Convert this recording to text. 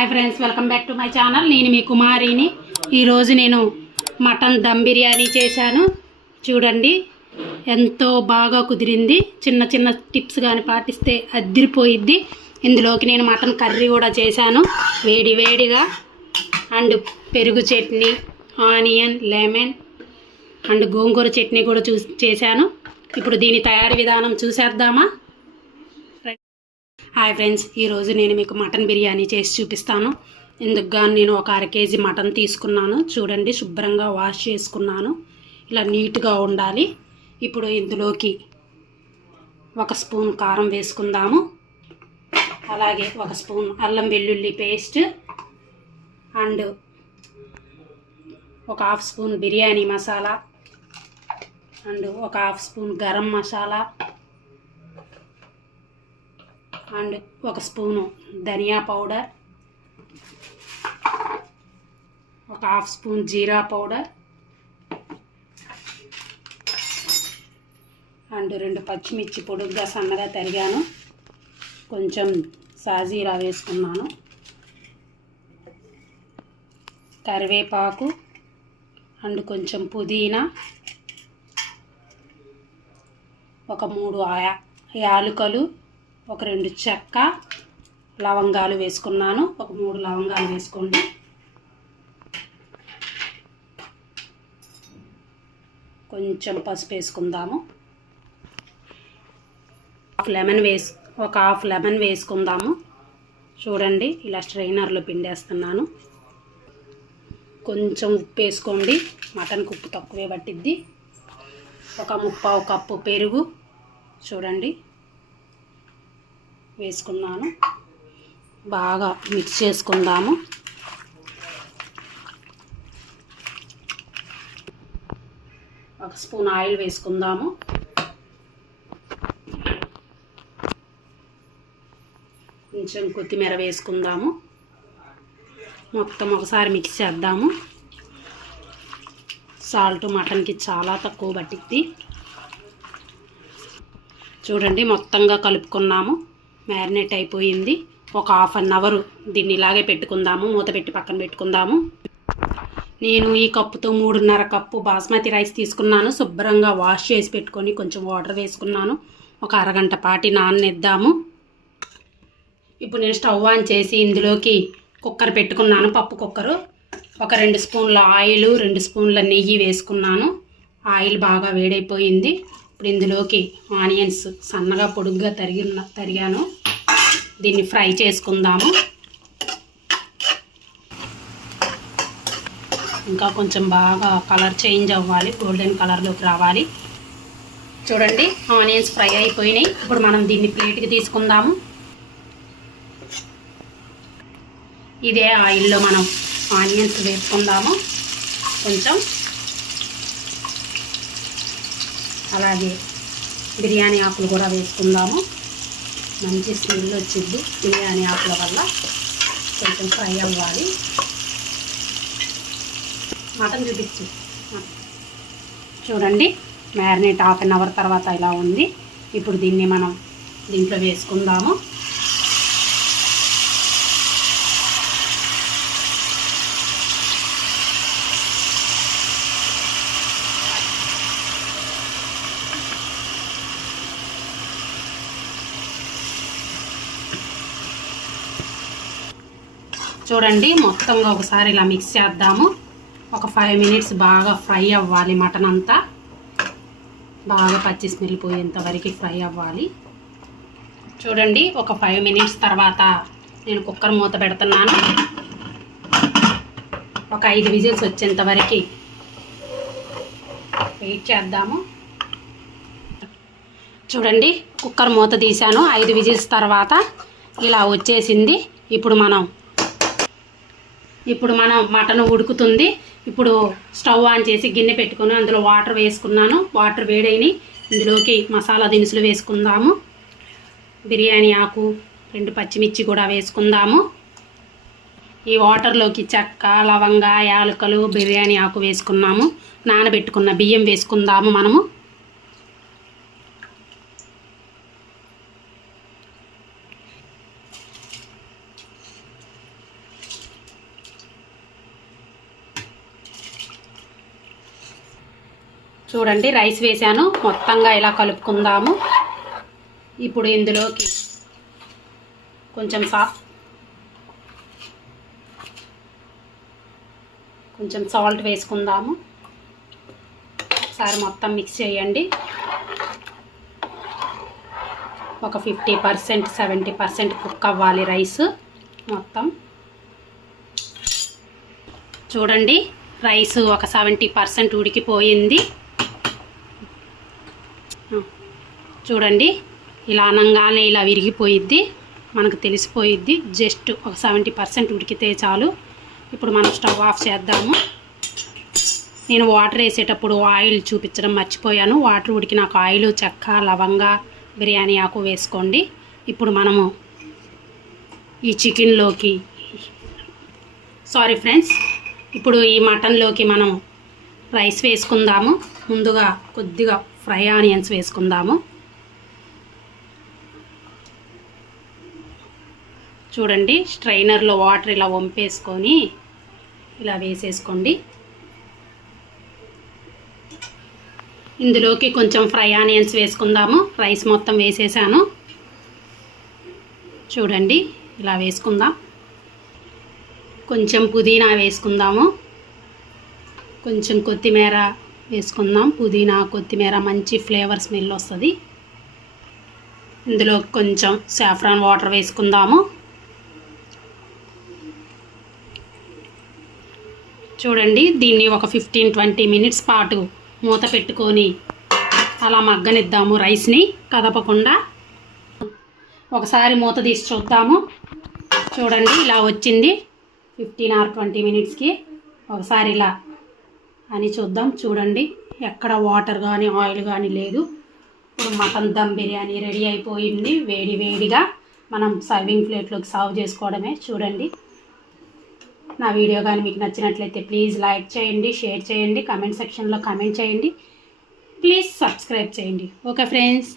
Hi friends welcome back to my channel నేను మీ కుమారిని. ఈరోజు నేను మటన్ దమ్ బిర్యానీ చేశాను. చూడండి ఎంతో బాగా కుదిరింది. చిన్న చిన్న టిప్స్ కానీ పాటిస్తే అద్దిరిపోయిద్ది. ఇందులోకి నేను మటన్ కర్రీ కూడా చేశాను. వేడి వేడిగా. అండ్ పెరుగు chutney onion lemon and gongura chutney కూడా చూ చేశాను. ఇప్పుడు దీని తయారీ విధానం చూసేద్దామా? హాయ్ ఫ్రెండ్స్ ఈరోజు నేను మీకు మటన్ బిర్యానీ చేసి చూపిస్తాను. ఇందుకు నేను ఒక అర కేజీ మటన్ తీసుకున్నాను. చూడండి శుభ్రంగా వాష్ చేసుకున్నాను. ఇలా నీట్గా ఉండాలి. ఇప్పుడు ఇందులోకి ఒక స్పూన్ కారం వేసుకుందాము. అలాగే ఒక స్పూన్ అల్లం వెల్లుల్లి పేస్ట్ అండ్ ఒక half spoon biryani masala and ఒక half spoon garam masala and ఒక స్పూను ధనియా పౌడర్ ఒక హాఫ్ స్పూన్ జీరా పౌడర్ అండ్ రెండు పచ్చిమిర్చి పొడుగ్గా సన్నగా తరిగాను. కొంచెం సాజీరా వేసుకున్నాను. కరివేపాకు అండ్ కొంచెం పుదీనా ఒక మూడు ఆయా- యాలుకలు ఒక రెండు చెక్క లవంగాలు వేసుకున్నాను. ఒక మూడు లవంగాలు వేసుకోండి. కొంచెం పసుపు వేసుకుందాము. హాఫ్ లెమన్ వేసు ఒక హాఫ్ లెమన్ వేసుకుందాము. చూడండి ఇలా స్ట్రైనర్లో పిండేస్తున్నాను. కొంచెం ఉప్పు వేసుకోండి. మటన్కి ఉప్పు తక్కువే పట్టిద్ది. ఒక ముప్పావు కప్పు పెరుగు. చూడండి. వేసుకున్నాను. బాగా మిక్స్ చేసుకుందాము. ఒక స్పూన్ ఆయిల్ వేసుకుందాము. కొంచెం కొత్తిమీర వేసుకుందాము. మొత్తం ఒకసారి మిక్స్ చేద్దాము. సాల్ట్ మటన్కి చాలా తక్కువ పట్టిద్ది. చూడండి మొత్తంగా కలుపుకున్నాము. మ్యారినేట్ అయిపోయింది. ఒక హాఫ్ అన్ అవర్ దీన్ని ఇలాగే పెట్టుకుందాము మూత పెట్టి పక్కన పెట్టుకుందాము. నేను ఈ కప్పుతో మూడున్నర కప్పు బాస్మతి రైస్ తీసుకున్నాను. శుభ్రంగా వాష్ చేసి పెట్టుకొని కొంచెం వాటర్ వేసుకున్నాను. ఒక అరగంట పాటి నాననిద్దాము. ఇప్పుడు నేను స్టవ్ ఆన్ చేసి ఇందులోకి కుక్కర్ పెట్టుకున్నాను పప్పు కుక్కరు. ఒక రెండు స్పూన్ల ఆయిల్ రెండు స్పూన్ల నెయ్యి వేసుకున్నాను. ఆయిల్ బాగా వేడైపోయింది. ఇప్పుడు ఇందులోకి ఆనియన్స్ సన్నగా పొడుగ్గా తరిగి తరిగాను. దీన్ని ఫ్రై చేసుకుందాము. ఇంకా కొంచెం బాగా కలర్ చేంజ్ అవ్వాలి గోల్డెన్ కలర్లోకి రావాలి. చూడండి ఆనియన్స్ ఫ్రై అయిపోయినాయి. ఇప్పుడు మనం దీన్ని ప్లేట్కి తీసుకుందాము. ఇదే ఆయిల్లో మనం ఆనియన్స్ వేసుకుందాము. కొంచెం అలాగే బిర్యానీ ఆకులు కూడా వేసుకుందాము. మంచి స్మెల్ వచ్చింది. బిర్యానీ ఆకుల వల్ల కొంచెం ఫ్రై అవ్వాలి. మటన్ చూపించు. చూడండి మ్యారినేట్ హాఫ్ అన్ అవర్ తర్వాత ఇలా ఉంది. ఇప్పుడు దీన్ని మనం దీంట్లో వేసుకుందాము. చూడండి మొత్తంగా ఒకసారి ఇలా మిక్స్ చేద్దాము. ఒక ఫైవ్ మినిట్స్ బాగా ఫ్రై అవ్వాలి మటన్ అంతా. బాగా పచ్చి స్మెల్ పోయేంత వరకు ఫ్రై అవ్వాలి. చూడండి ఒక ఫైవ్ మినిట్స్ తర్వాత నేను కుక్కర్ మూత పెడుతున్నాను. ఒక ఐదు విజిల్స్ వచ్చేంత వరకు వెయిట్ చేద్దాము. చూడండి కుక్కర్ మూత తీశాను. ఐదు విజిల్స్ తర్వాత ఇలా వచ్చేసింది. ఇప్పుడు మనం ఇప్పుడు మనం మటన్ ఉడుకుతుంది. ఇప్పుడు స్టవ్ ఆన్ చేసి గిన్నె పెట్టుకుని అందులో వాటర్ వేసుకున్నాను. వాటర్ వేడైనవి ఇందులోకి మసాలా దినుసులు వేసుకుందాము. బిర్యానీ ఆకు రెండు పచ్చిమిర్చి కూడా వేసుకుందాము. ఈ వాటర్లోకి చెక్క లవంగా యాలకులు బిర్యానీ ఆకు వేసుకున్నాము. నానబెట్టుకున్న బియ్యం వేసుకుందాము మనము. చూడండి రైస్ వేసాను మొత్తంగా ఇలా కలుపుకుందాము. ఇప్పుడు ఇందులోకి కొంచెం సా కొంచెం సాల్ట్ వేసుకుందాము. ఒకసారి మొత్తం మిక్స్ చేయండి. ఒక fifty percent seventy percent cook అవ్వాలి రైస్ మొత్తం. చూడండి రైస్ ఒక సెవెంటీ పర్సెంట్ ఉడికిపోయింది. చూడండి. ఇలా అనంగానే ఇలా విరిగిపోయిద్ది. మనకు తెలిసిపోయిద్ది. జస్ట్ ఒక సెవెంటీ పర్సెంట్ ఉడికితే చాలు. ఇప్పుడు మనం స్టవ్ ఆఫ్ చేద్దాము. నేను వాటర్ వేసేటప్పుడు ఆయిల్ చూపించడం మర్చిపోయాను. వాటర్ ఉడికి నాకు ఆయిల్ చెక్క లవంగా బిర్యానీ ఆకు వేసుకోండి. ఇప్పుడు మనము ఈ చికెన్లోకి సారీ ఫ్రెండ్స్ ఇప్పుడు ఈ మటన్లోకి మనం రైస్ వేసుకుందాము. ముందుగా కొద్దిగా ఫ్రై ఆనియన్స్ వేసుకుందాము. చూడండి స్ట్రైనర్లో వాటర్ ఇలా వంపేసుకొని ఇలా వేసేసుకోండి. ఇందులోకి కొంచెం ఫ్రై ఆనియన్స్ వేసుకుందాము. రైస్ మొత్తం వేసేసాను. చూడండి ఇలా వేసుకుందాం. కొంచెం పుదీనా వేసుకుందాము. కొంచెం కొత్తిమీర వేసుకుందాం. పుదీనా కొత్తిమీర మంచి ఫ్లేవర్ స్మెల్ వస్తుంది. ఇందులో కొంచెం సాఫ్రాన్ వాటర్ వేసుకుందాము. చూడండి దీన్ని ఒక ఫిఫ్టీన్ ట్వంటీ మినిట్స్ పాటు మూత పెట్టుకొని అలా మగ్గనిద్దాము రైస్ని. కదపకుండా ఒకసారి మూత తీసి చూద్దాము. చూడండి ఇలా వచ్చింది. ఫిఫ్టీన్ ఆర్ ట్వంటీ మినిట్స్కి ఒకసారి ఇలా అని చూద్దాం. చూడండి ఎక్కడ వాటర్ కానీ ఆయిల్ కానీ లేదు. ఇప్పుడు మటన్ దమ్ బిర్యానీ రెడీ అయిపోయింది. వేడి వేడిగా మనం సర్వింగ్ ప్లేట్లోకి సర్వ్ చేసుకోవడమే. చూడండి. నా వీడియో కానీ మీకు నచ్చినట్లయితే ప్లీజ్ లైక్ చేయండి షేర్ చేయండి కమెంట్ సెక్షన్లో కమెంట్ చేయండి. ప్లీజ్ సబ్స్క్రైబ్ చేయండి. Okay friends?